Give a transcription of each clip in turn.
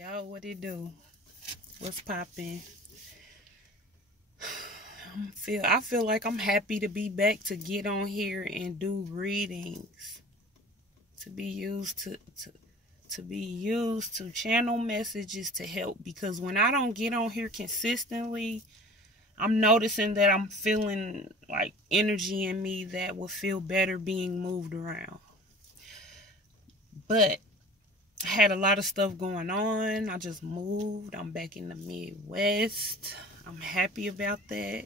Yo, what it do? What's poppin'? I feel like I'm happy to be back to get on here and do readings. To be used to be used to channel messages to help, because when I don't get on here consistently, I'm noticing that I'm feeling like energy in me that will feel better being moved around. But I had a lot of stuff going on. I just moved. I'm back in the Midwest. I'm happy about that.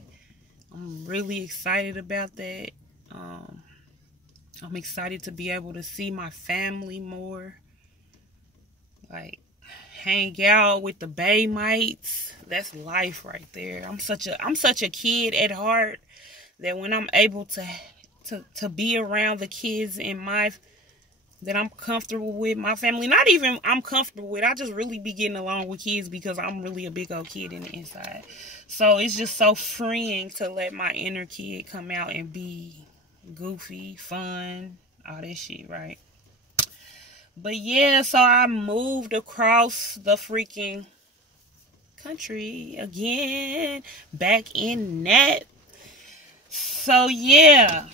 I'm really excited about that. I'm excited to be able to see my family more. Like, hang out with the Bay Mites. That's life right there. I'm such a kid at heart that when I'm able to be around the kids in that I'm comfortable with, my family, not even I'm comfortable with, I just really be getting along with kids because I'm really a big old kid in the inside. So it's just so freeing to let my inner kid come out and be goofy, fun, all that shit, right? But yeah, so I moved across the freaking country again, back in that. So yeah,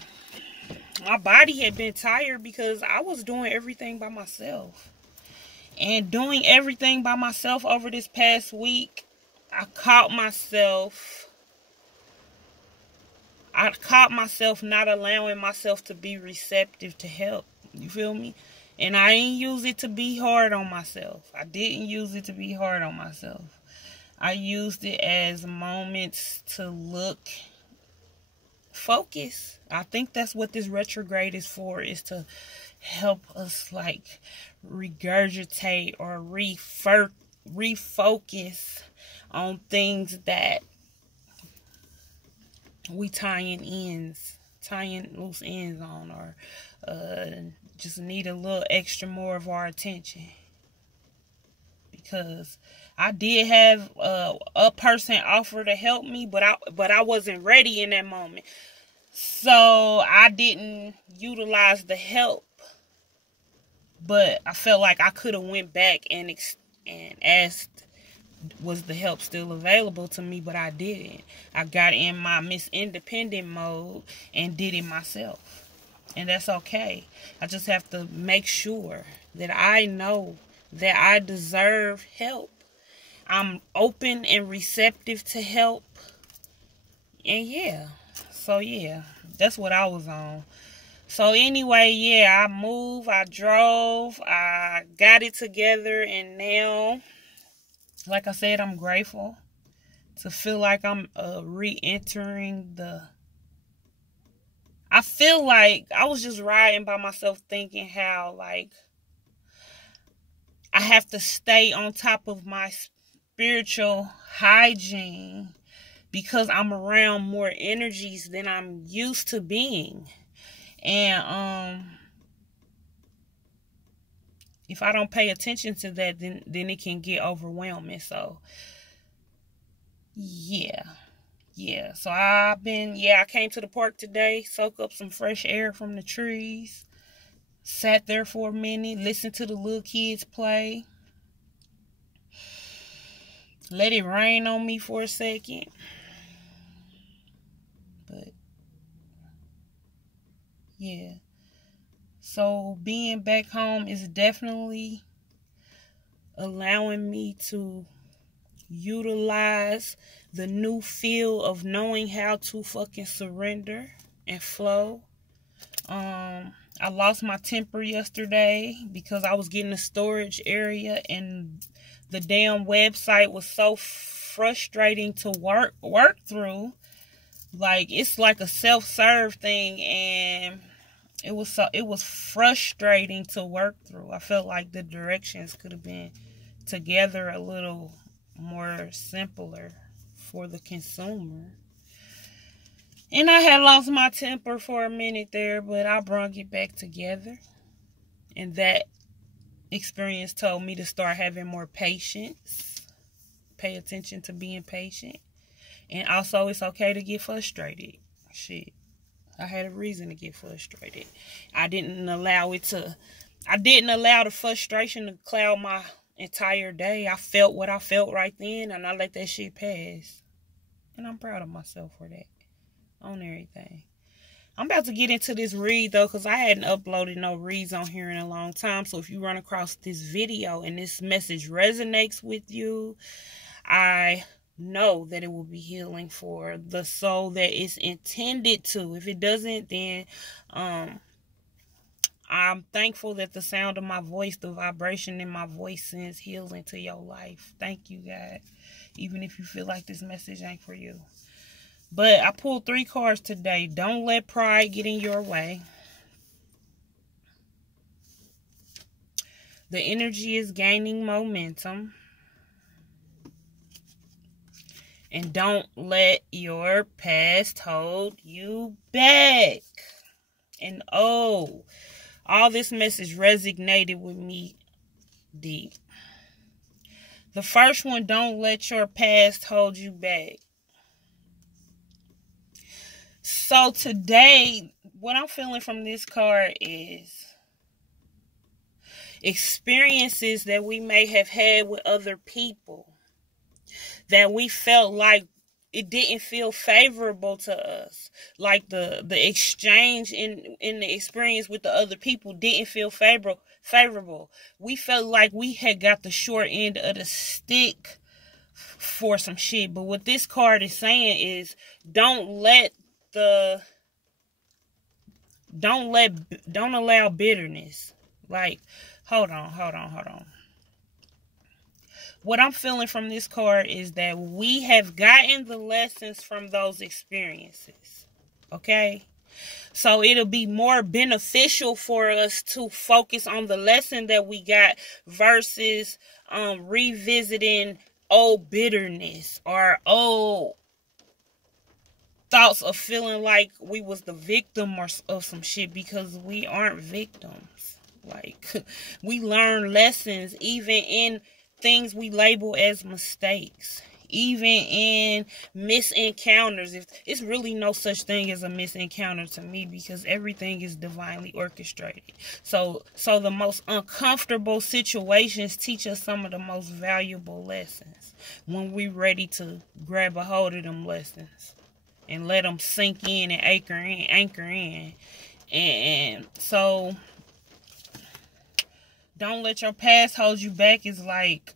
my body had been tired because I was doing everything by myself. And doing everything by myself over this past week, I caught myself not allowing myself to be receptive to help. You feel me? And I didn't use it to be hard on myself. I didn't use it to be hard on myself. I used it as moments to focus. I think that's what this retrograde is for, is to help us like regurgitate or refocus on things that we tying loose ends on, or just need a little extra more of our attention. Because I did have a person offer to help me, but I wasn't ready in that moment. So I didn't utilize the help. But I felt like I could have went back and asked, was the help still available to me? But I didn't. I got in my Miss Independent mode and did it myself. And that's okay. I just have to make sure that I know that I deserve help. I'm open and receptive to help. And yeah. So yeah, that's what I was on. So anyway, yeah, I moved, I drove, I got it together, and now, like I said, I'm grateful to feel like I'm re-entering I feel like I was just riding by myself thinking how, like, I have to stay on top of my spiritual hygiene because I'm around more energies than I'm used to being. And if I don't pay attention to that, then it can get overwhelming. So yeah. So I came to the park today, soak up some fresh air from the trees, sat there for a minute, listened to the little kids play, let it rain on me for a second. But yeah. So being back home is definitely allowing me to utilize the new feel of knowing how to fucking surrender and flow. I lost my temper yesterday because I was getting a storage area and the damn website was so frustrating to work through. Like, it's like a self-serve thing, and it was frustrating to work through. I felt like the directions could have been together a little more simpler for the consumer. And I had lost my temper for a minute there, but I brought it back together. And that experience told me to start having more patience. Pay attention to being patient. And also, it's okay to get frustrated. Shit. I had a reason to get frustrated. I didn't allow the frustration to cloud my entire day. I felt what I felt right then, and I let that shit pass. And I'm proud of myself for that. On everything. I'm about to get into this read, though, because I hadn't uploaded no reads on here in a long time. So if you run across this video and this message resonates with you, I know that it will be healing for the soul that it's intended to. If it doesn't, then I'm thankful that the sound of my voice, the vibration in my voice, sends healing to your life. Thank you, God. Even if you feel like this message ain't for you. But I pulled 3 cards today. Don't let pride get in your way. The energy is gaining momentum. And don't let your past hold you back. And all this message resonated with me deep. The first one, don't let your past hold you back. So today, what I'm feeling from this card is experiences that we may have had with other people that we felt like it didn't feel favorable to us. Like the exchange in the experience with the other people didn't feel favorable. We felt like we had got the short end of the stick for some shit. But what this card is saying is don't allow bitterness. Like, hold on. What I'm feeling from this card is that we have gotten the lessons from those experiences. Okay? So it'll be more beneficial for us to focus on the lesson that we got versus revisiting old bitterness or old thoughts of feeling like we was the victim or of some shit, because we aren't victims. Like, we learn lessons even in things we label as mistakes, even in misencounters. If it's really no such thing as a misencounter to me, because everything is divinely orchestrated. So the most uncomfortable situations teach us some of the most valuable lessons when we're ready to grab a hold of them lessons and let them sink in and anchor in. And so don't let your past hold you back is like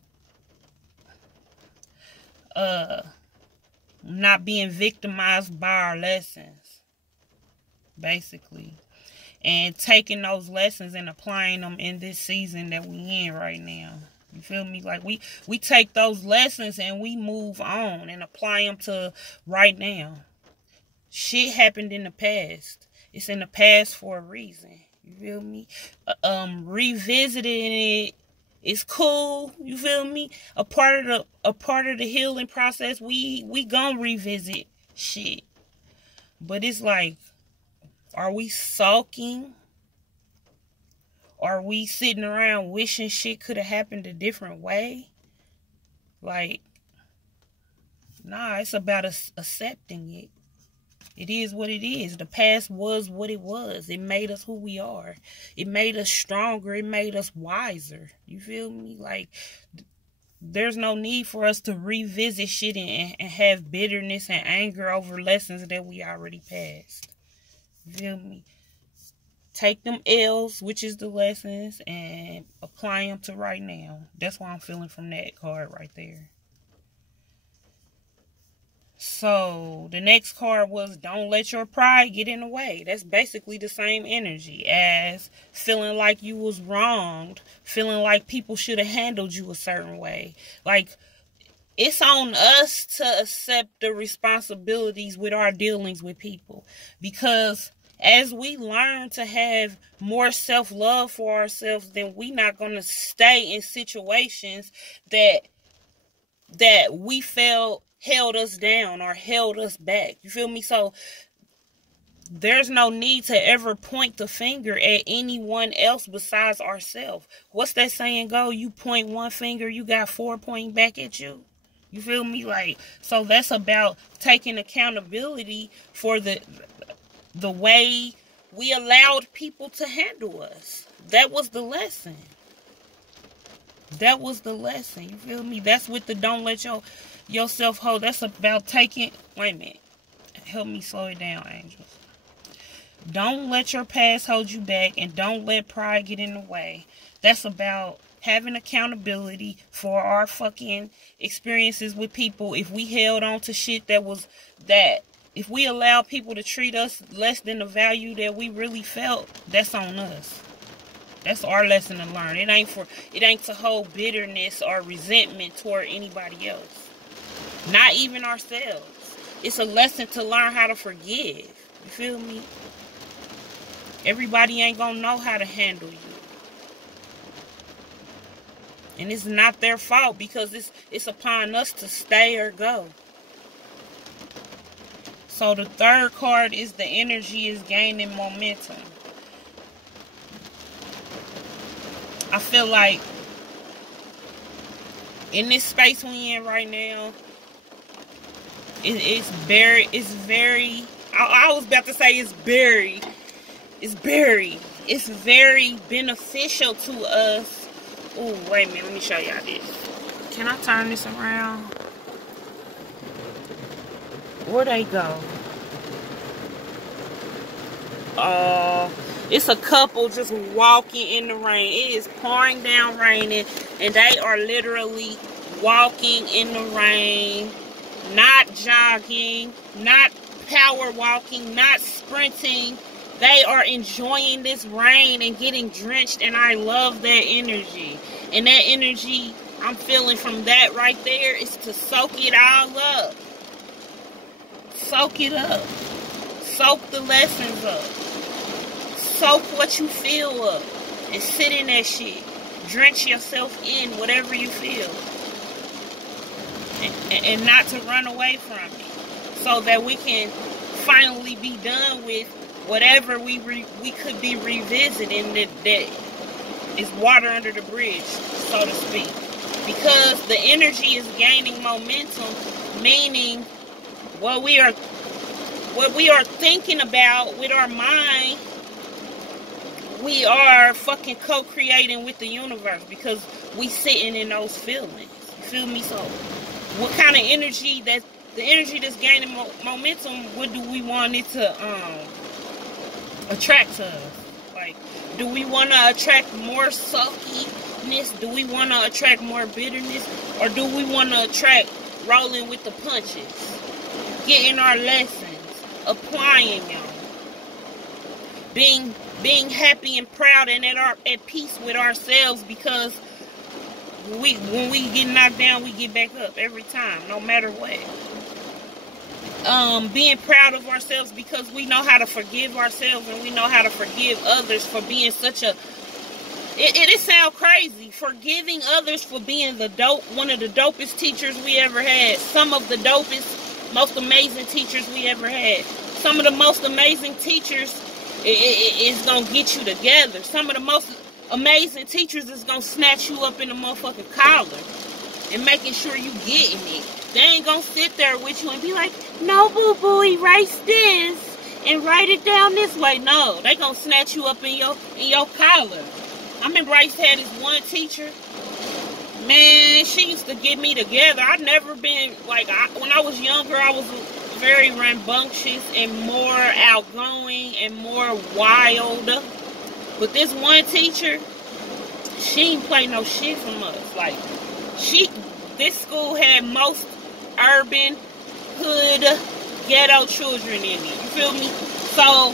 not being victimized by our lessons, basically. And taking those lessons and applying them in this season that we in right now. You feel me? Like we take those lessons and we move on and apply them to right now. Shit happened in the past. It's in the past for a reason. You feel me? Revisiting it is cool. You feel me? A part of the healing process. We gonna revisit shit. But it's like, are we sulking? Are we sitting around wishing shit could have happened a different way? Like, nah, it's about us accepting it. It is what it is. The past was what it was. It made us who we are. It made us stronger. It made us wiser. You feel me? Like, there's no need for us to revisit shit and have bitterness and anger over lessons that we already passed. You feel me? Take them L's, which is the lessons, and apply them to right now. That's what I'm feeling from that card right there. So the next card was don't let your pride get in the way. That's basically the same energy as feeling like you was wronged, feeling like people should have handled you a certain way. Like, it's on us to accept the responsibilities with our dealings with people, because as we learn to have more self-love for ourselves, then we're not going to stay in situations that we felt held us down or held us back. You feel me? So there's no need to ever point the finger at anyone else besides ourselves. What's that saying go? You point one finger, you got 4 pointing back at you. You feel me? Like, so that's about taking accountability for the way we allowed people to handle us. That was the lesson. That was the lesson. You feel me? That's with the don't let yourself hold. That's about taking... Wait a minute. Help me slow it down, angels. Don't let your past hold you back, and don't let pride get in the way. That's about having accountability for our fucking experiences with people. If we held on to shit if we allow people to treat us less than the value that we really felt, that's on us. That's our lesson to learn. It ain't to hold bitterness or resentment toward anybody else. Not even ourselves. It's a lesson to learn how to forgive. You feel me? Everybody ain't gonna know how to handle you. And it's not their fault, because it's upon us to stay or go. So the third card is the energy is gaining momentum. I feel like in this space we in right now, it's very, I was about to say it's very beneficial to us. Oh, wait a minute, let me show y'all this. Can I turn this around? Where'd they go? It's a couple just walking in the rain. It is pouring down raining, and they are literally walking in the rain, not jogging, not power walking, not sprinting. They are enjoying this rain and getting drenched, and I love that energy. And that energy I'm feeling from that right there is to soak it all up. Soak it up. Soak the lessons up. Soak what you feel up. And sit in that shit. Drench yourself in whatever you feel. And not to run away from it. So that we can finally be done with whatever we could be revisiting that is water under the bridge, so to speak. Because the energy is gaining momentum, meaning what we are thinking about with our mind, we are fucking co-creating with the universe, because we sitting in those feelings. You feel me? So what kind of energy the energy that's gaining momentum, what do we want it to attract to us? Like, do we want to attract more sulkiness? Do we want to attract more bitterness? Or do we want to attract rolling with the punches? Getting our lessons, applying them, being happy and proud and at peace with ourselves, because when we get knocked down, we get back up every time, no matter what. Being proud of ourselves because we know how to forgive ourselves, and we know how to forgive others for being such a... It sounds crazy. Forgiving others for being one of the dopest teachers we ever had. Some of the dopest, most amazing teachers we ever had. Some of the most amazing teachers is going to get you together. Some of the most amazing teachers is going to snatch you up in the motherfucking collar and making sure you getting it. They ain't going to sit there with you and be like, no, boo-boo, erase this and write it down this way. No, they going to snatch you up in your collar. I remember I used to have this one teacher. Man, she used to get me together. I'd never been, when I was younger, I was very rambunctious and more outgoing and more wild. But this one teacher, she didn't play no shit from us. This school had most urban, hood, ghetto children in it. You feel me? So,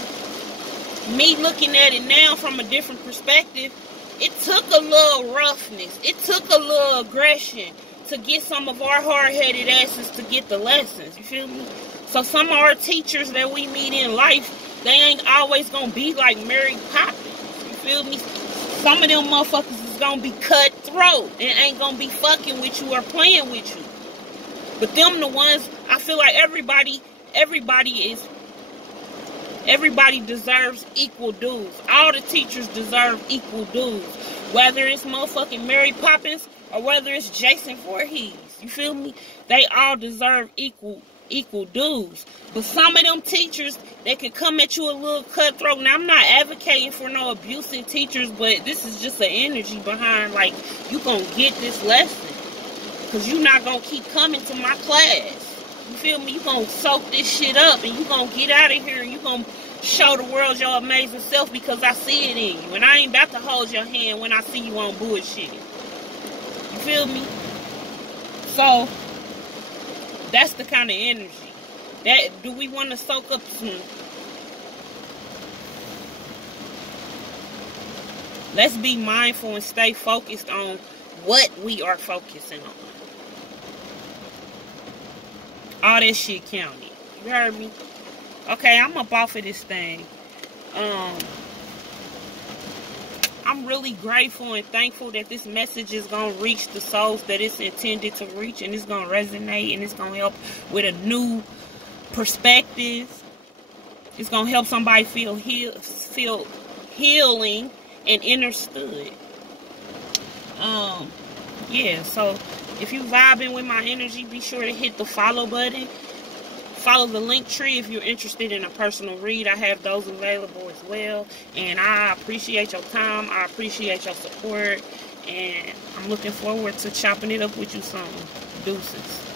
me looking at it now from a different perspective, it took a little roughness. It took a little aggression to get some of our hard-headed asses to get the lessons. You feel me? So some of our teachers that we meet in life, they ain't always going to be like Mary Poppins. You feel me? Some of them motherfuckers is going to be cutthroat and ain't going to be fucking with you or playing with you. But them the ones, I feel like everybody deserves equal dues. All the teachers deserve equal dues. Whether it's motherfucking Mary Poppins or whether it's Jason Voorhees. You feel me? They all deserve equal equal dues. But some of them teachers, they can come at you a little cutthroat. Now, I'm not advocating for no abusive teachers, but this is just the energy behind, like, you gonna get this lesson. Because you're not gonna keep coming to my class. You feel me? You gonna soak this shit up, and you gonna get out of here, and you gonna show the world your amazing self, because I see it in you. And I ain't about to hold your hand when I see you on bullshit. You feel me? So, that's the kind of energy. That, do we want to soak up some? Let's be mindful and stay focused on what we are focusing on. All that shit counted. You heard me? Okay, I'm up off of this thing. I'm really grateful and thankful that this message is going to reach the souls that it's intended to reach, and it's going to resonate, and it's going to help with a new perspective. It's going to help somebody feel healing and understood. Yeah, so if you vibing with my energy, be sure to hit the follow button. Follow the link tree if you're interested in a personal read. I have those available as well. And I appreciate your time. I appreciate your support. And I'm looking forward to chopping it up with you soon. Deuces.